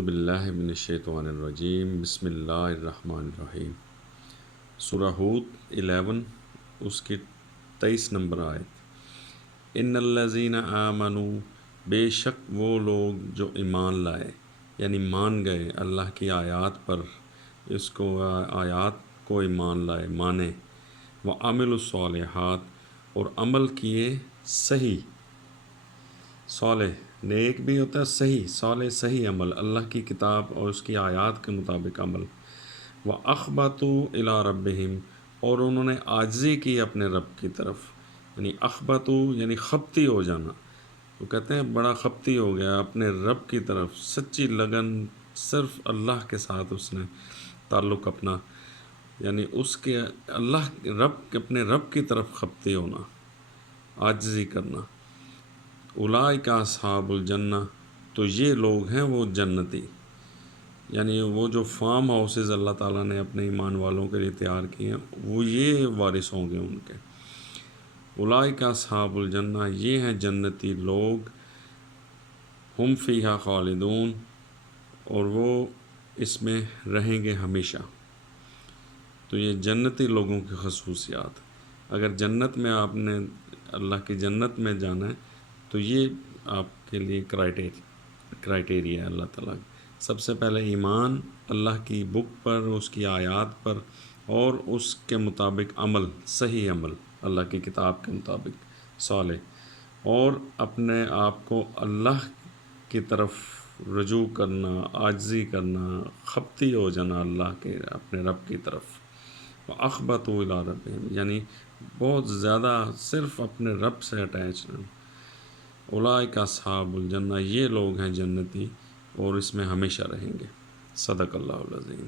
باللہ من الشیطان الرجیم بسم اللہ الرحمن الرحیم۔ سورہ ہود 11 اس کی 23 نمبر آیت۔ ان الذین آمنوا، بے شک وہ لوگ جو ایمان لائے، یعنی مان گئے اللہ کی آیات پر، اس کو آیات کو ایمان لائے مانے، وعملوا الصالحات اور عمل کیے صحیح، صالح نیک بھی ہوتا ہے، صحیح صالح صحیح عمل، اللہ کی کتاب اور اس کی آیات کے مطابق عمل، وَأَخْبَتُوا إِلَىٰ رَبِّهِمْ اور انہوں نے عاجزی کی اپنے رب کی طرف، یعنی اخبتو یعنی خپتی ہو جانا، وہ کہتے ہیں بڑا خپتی ہو گیا اپنے رب کی طرف، سچی لگن صرف اللہ کے ساتھ اس نے تعلق اپنا، یعنی اس کے اللہ رب اپنے رب کی طرف خپتی ہونا، عاجزی کرنا۔ اولئک اصحاب الجنہ، تو یہ لوگ ہیں وہ جنتی، یعنی وہ جو فارم ہاؤسز اللہ تعالیٰ نے اپنے ایمان والوں کے لیے تیار کیے ہیں، وہ یہ وارث ہوں گے ان کے۔ اولئک اصحاب الجنہ، یہ ہیں جنتی لوگ، ہم فیہا خالدون اور وہ اس میں رہیں گے ہمیشہ۔ تو یہ جنتی لوگوں کی خصوصیات، اگر جنت میں آپ نے اللہ کی جنت میں جانا ہے تو یہ آپ کے لیے کرائٹیریا ہے اللہ تعالیٰ۔ سب سے پہلے ایمان اللہ کی بک پر، اس کی آیات پر، اور اس کے مطابق عمل، صحیح عمل اللہ کی کتاب کے مطابق صالح، اور اپنے آپ کو اللہ کی طرف رجوع کرنا، عاجزی کرنا، خپتی ہو جانا اللہ کے اپنے رب کی طرف۔ وَأَخْبَتُوا إِلَىٰ رَبِّهِمْ، یعنی بہت زیادہ صرف اپنے رب سے اٹیچ رہنا۔ اولئک اصحاب الجنہ، یہ لوگ ہیں جنتی اور اس میں ہمیشہ رہیں گے۔ صدق اللہ العظیم۔